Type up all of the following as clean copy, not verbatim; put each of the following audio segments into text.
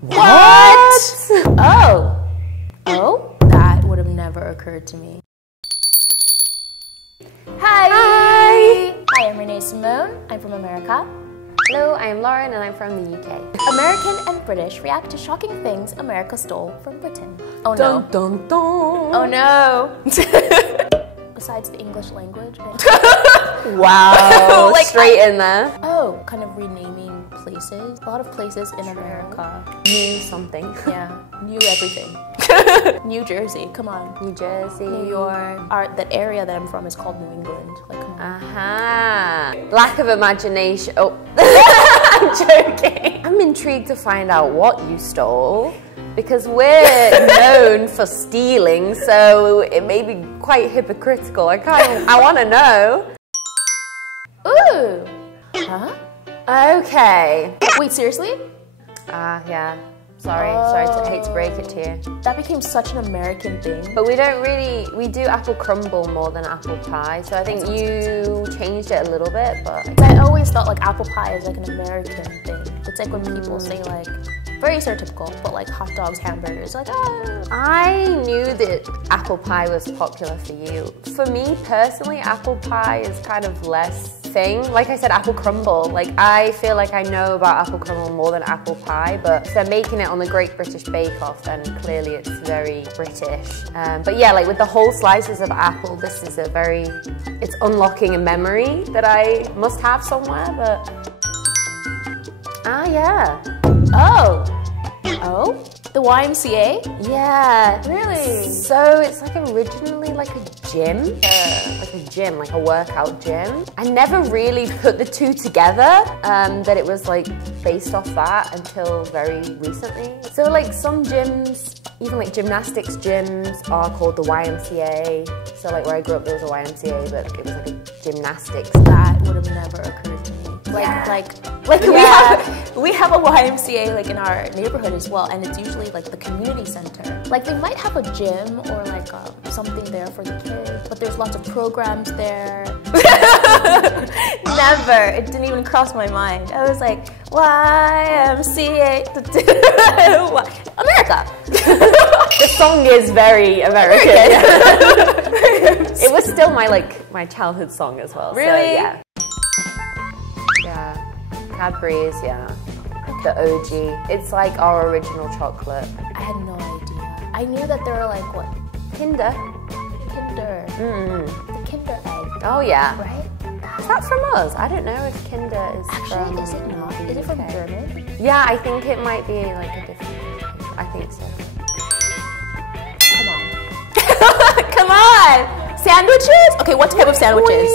What? Oh, that would have never occurred to me. Hi, I'm Renee Simone. I'm from America. Hello, I'm Lauren and I'm from the UK. American and British react to shocking things America stole from Britain. Oh no. Dun, dun, dun. Oh no. Besides the English language. Wow, like straight in there. Oh, kind of renaming places. A lot of places in America. New something. Yeah, new everything. New Jersey, come on. New Jersey. New York. That area that I'm from is called New England. Like, come on. Aha. Lack of imagination. Oh, I'm joking. I'm intrigued to find out what you stole, because we're known for stealing, so it may be quite hypocritical. I want to know. Ooh. Huh? Okay. Wait, seriously? Yeah. Sorry to hate to break it to you. That became such an American thing. But we do apple crumble more than apple pie, so I think you changed it a little bit, but... I always thought like apple pie is like an American thing. It's like when people say like, very stereotypical, but like hot dogs, hamburgers, like I knew that apple pie was popular for you. For me personally, apple pie is kind of less thing. Like I said, apple crumble. Like I feel like I know about apple crumble more than apple pie, but if they're making it on the Great British Bake Off, then clearly it's very British. But yeah, like with the whole slices of apple, this is it's unlocking a memory that I must have somewhere, but... yeah. Oh? The YMCA? Yeah. Really? So it's like originally like a gym. Like a workout gym. I never really put the two together, that it was like based off that until very recently. So like some gyms, even like gymnastics gyms are called the YMCA. So like where I grew up there was a YMCA, but it was like a gymnastics. That would have never occurred to me. We have a YMCA like in our neighborhood as well, and it's usually like the community center. Like they might have a gym or like something there for the kids, but there's lots of programs there. Never. It didn't even cross my mind. I was like, YMCA. America. The song is very American. It was still my childhood song as well. Really? So, yeah. Yeah. Cadburys, yeah. The OG. It's like our original chocolate. I had no idea. I knew that there were like what? Kinder. The Kinder egg. Oh yeah. Right? Is that from us? I don't know if Kinder is from... Actually, is it not? Is it from German? Yeah, I think it might be like a different... I think so. Come on. Come on! Sandwiches? Okay, what type of sandwiches?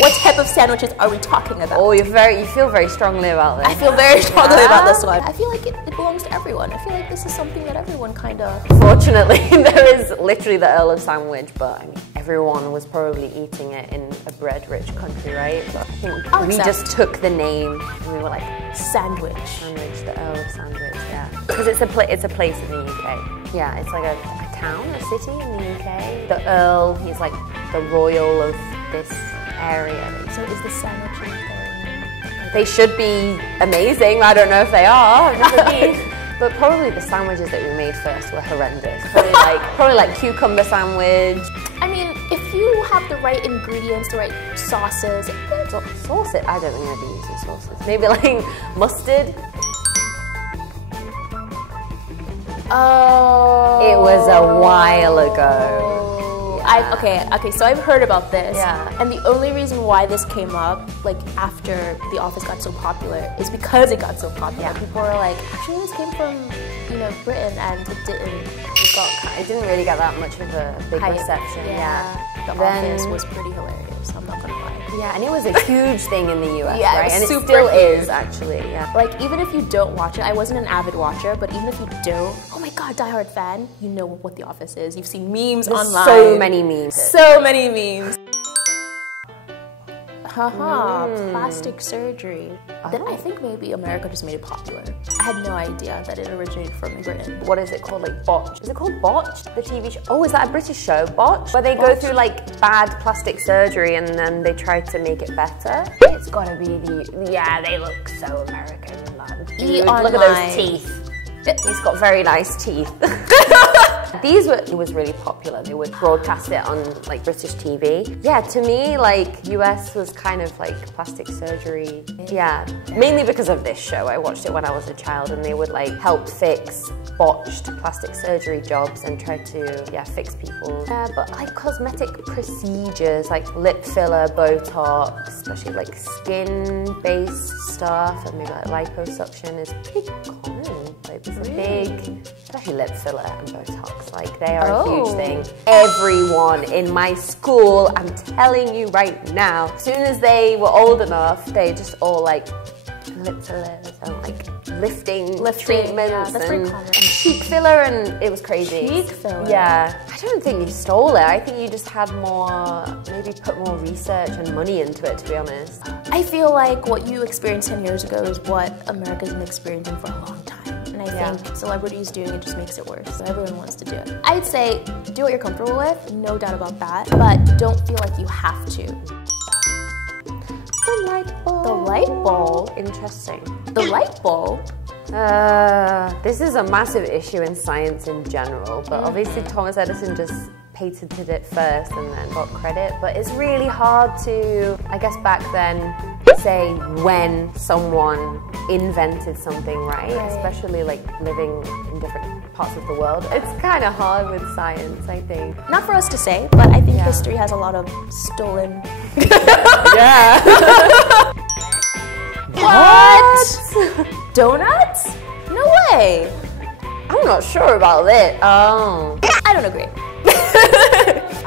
What type of sandwiches are we talking about? Oh, you feel very strongly about this. I feel very strongly about this one. I feel like it belongs to everyone. I feel like this is something that everyone kind of... Fortunately, there is literally the Earl of Sandwich, but I mean, everyone was probably eating it in a bread-rich country, right? But I think we just took the name and we were like... Sandwich, the Earl of Sandwich, yeah. Because it's a place in the UK. Yeah, it's like a town, a city in the UK. The Earl, he's like the royal of this area. So is the sandwich thing? They should be amazing. I don't know if they are. But probably the sandwiches that we made first were horrendous. Probably like cucumber sandwich. I mean, if you have the right ingredients, the right sauces. Sauces? I don't think I'd be using sauces. Maybe like mustard. Oh. It was a while ago. Okay, so I've heard about this. Yeah. And the only reason why this came up, like after The Office got so popular, is because it got so popular. Yeah. People were like, actually this came from, Britain, and it didn't. It didn't really get that much of a big reception. Yeah. The Office was pretty hilarious, I'm not gonna lie. Yeah, and it was a huge thing in the US, yeah, right? And it still huge. is, actually, yeah. Like, even if you don't watch it, I wasn't an avid watcher, but even if you don't, oh my god, diehard fan, you know what The Office is. You've seen memes online. So many memes. So many memes. Haha, plastic surgery. Then I think maybe America just made it popular. I had no idea that it originated from Britain. What is it called? Like Botched? Is it called Botched? The TV show? Oh, is that a British show? Botched? Where they go through like bad plastic surgery and then they try to make it better? It's gotta be the... Yeah, they look so American. Man. Dude, look at those teeth. He's got very nice teeth. It was really popular. They would broadcast it on like British TV. Yeah, to me, like US was kind of like plastic surgery. Yeah, mainly because of this show. I watched it when I was a child, and they would like help fix botched plastic surgery jobs and try to fix people. Yeah, but like cosmetic procedures like lip filler, Botox, especially like skin-based stuff, and maybe like liposuction is pretty common. Like there's a big, especially lip filler and Botox, like they are a huge thing. Everyone in my school, I'm telling you right now, as soon as they were old enough, they just all like lip fillers and like lifting treatments and cheek filler, and it was crazy. Cheek filler? Yeah. I don't think you stole it. I think you just had more, maybe put more research and money into it, to be honest. I feel like what you experienced 10 years ago is what America's been experiencing for a long time. And I think celebrities doing it just makes it worse. So everyone wants to do it. I'd say do what you're comfortable with, no doubt about that, but don't feel like you have to. The light bulb. The light bulb? Interesting. The light bulb? This is a massive issue in science in general, but obviously Thomas Edison just patented it first and then got credit. But it's really hard to, I guess back then, say when someone invented something, right? Especially like living in different parts of the world. It's kind of hard with science, I think. Not for us to say, but I think history has a lot of stolen... Yeah. What? Donuts? No way. I'm not sure about it. Oh. I don't agree.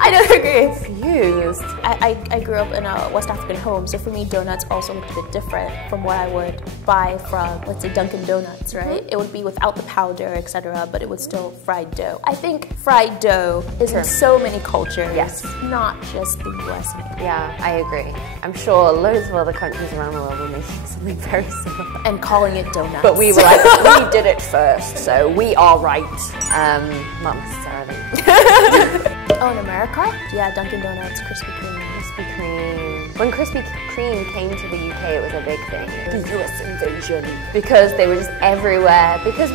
I don't agree. Confused. I grew up in a West African home, so for me donuts also looked a bit different from what I would buy from, let's say, Dunkin' Donuts, right? It would be without the powder, etc., but it was still fried dough. I think fried dough is in so many cultures, not just the US. Yeah, I agree. I'm sure loads of other countries around the world were making something very similar. And calling it donuts. But we were like, we did it first, so we are right. Not necessarily. Oh, in America? Yeah, Dunkin' Donuts, Krispy Kreme. Krispy Kreme. When Krispy Kreme came to the UK, it was a big thing. The US invasion. Because they were just everywhere. Because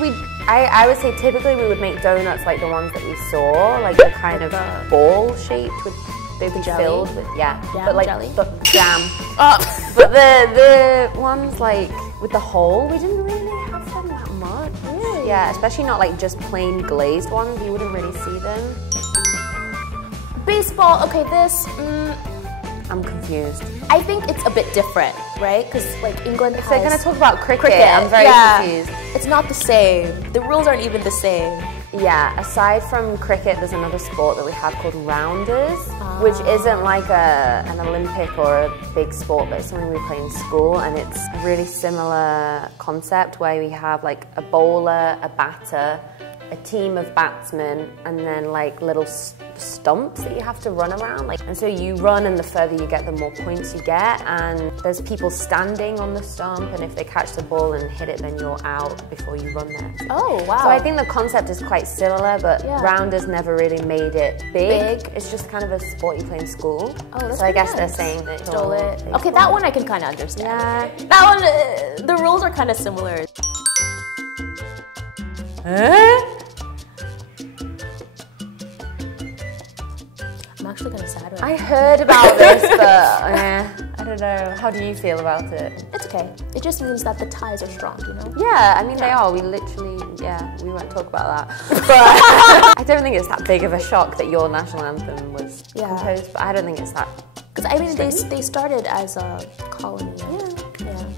I would say typically we would make donuts like the ones that we saw, like the kind of ball shaped with, they'd be filled with, but like jelly? But jam. But the ones like with the hole, we didn't really have them that much. Really? Yeah, especially not like just plain glazed ones. You wouldn't really see them. Baseball, okay, this, I'm confused. I think it's a bit different, right? Because like England has... If they're going to talk about cricket, I'm very confused. It's not the same. The rules aren't even the same. Yeah, aside from cricket, there's another sport that we have called rounders, which isn't like an Olympic or a big sport, but it's something we play in school, and it's a really similar concept where we have like a bowler, a batter, a team of batsmen, and then like little stumps that you have to run around. And so you run, and the further you get, the more points you get. And there's people standing on the stump, and if they catch the ball and hit it, then you're out before you run there. Oh, wow. So I think the concept is quite similar, but rounders never really made it big. It's just kind of a sport you play in school. Oh, that's so I guess they're saying that stole it. Okay, that one I can kind of understand. Yeah. That one, the rules are kind of similar. I'm actually kind of sad right now. I heard about this, but I don't know. How do you feel about it? It's okay. It just means that the ties are strong, you know? Yeah, I mean, they are. We literally, we won't talk about that. But I don't think it's that big of a shock that your national anthem was composed, but I don't think it's that. Because, I mean, they started as a colony.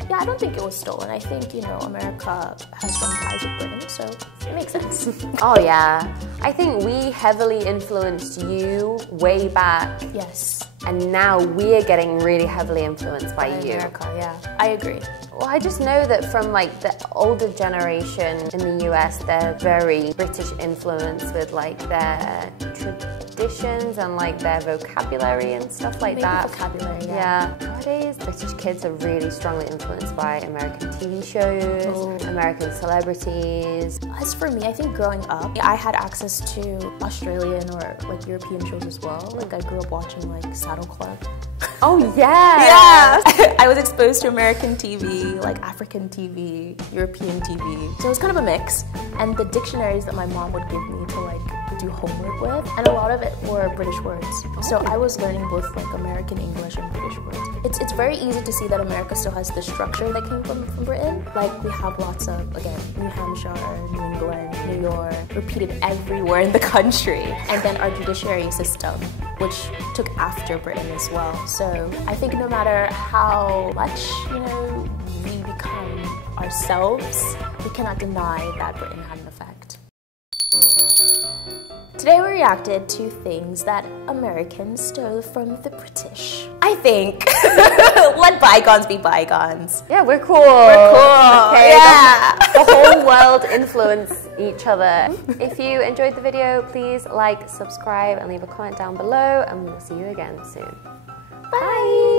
Yeah, I don't think it was stolen. I think, you know, America has strong ties with Britain, so it makes sense. Oh, yeah. I think we heavily influenced you way back. Yes. And now we're getting really heavily influenced by you. America, yeah. I agree. Well, I just know that from like the older generation in the US, they're very British influenced with like their traditions and like their vocabulary and stuff like that. Vocabulary, yeah. Nowadays, British kids are really strongly influenced by American TV shows, American celebrities. As for me, I think growing up, I had access to Australian or like European shows as well. Like I grew up watching like Saddle Club. Oh yeah! Yeah! I was exposed to American TV, like African TV, European TV. So it was kind of a mix. And the dictionaries that my mom would give me to like do homework with, and a lot of it were British words. So I was learning both like American English and British words. It's very easy to see that America still has the structure that came from Britain. Like we have lots of, again, New Hampshire, New England, New York, repeated everywhere in the country. And then our judiciary system, which took after Britain as well. So I think no matter how much, we become ourselves, we cannot deny that Britain had an effect. Today we reacted to things that Americans stole from the British. I think. Let bygones be bygones. Yeah, we're cool. We're cool. Okay, yeah. The whole world influence each other. If you enjoyed the video, please like, subscribe, and leave a comment down below, and we'll see you again soon. Bye.